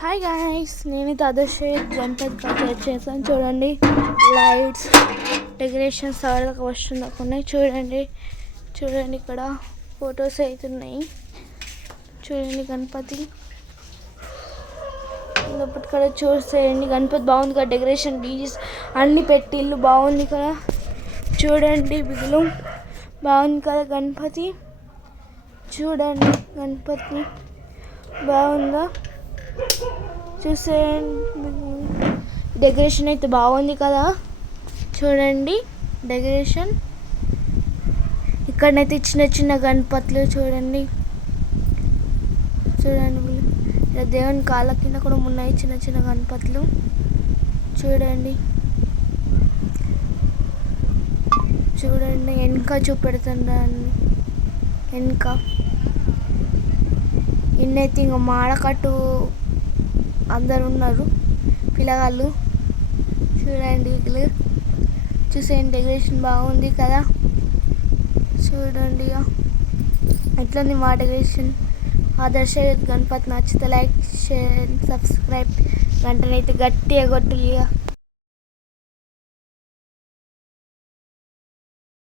Hi guys, నేనైతే Adarsh Ganapati purchase చేశాను. చూడండి, లైట్స్ డెకరేషన్స్ ఆడదాకా వస్తుందాకా ఉన్నాయి. చూడండి ఇక్కడ ఫొటోస్ అవుతున్నాయి. చూడండి గణపతి లోపటి కూడా చూసేయండి. గణపతి బాగుంది కదా, డెకరేషన్ డీజెస్ అన్ని పెట్టి ఇల్లు బాగుంది కదా. చూడండి బిగులు బాగుంది కదా గణపతి. చూడండి గణపతి బాగుందా, చూసేయండి. డెకరేషన్ అయితే బాగుంది కదా. చూడండి డెకరేషన్. ఇక్కడనైతే చిన్న చిన్న గణపతులు చూడండి. దేవుని కాళ్ళ కింద కూడా ఉన్నాయి చిన్న చిన్న గణపతులు. చూడండి వెనక చూపెడుతుండండి. వెనక ఇన్నైతే ఇంకా మాడకట్టు అందరు ఉన్నారు పిల్లగాళ్ళు. చూడండి చూసేయండి, డెకరేషన్ బాగుంది కదా. చూడండి ఎట్లుంది మా డెకరేషన్. ఆదర్శ గణపతి నచ్చితే లైక్, షేర్, సబ్స్క్రైబ్, గంటనైతే గట్టిగా కొట్టు.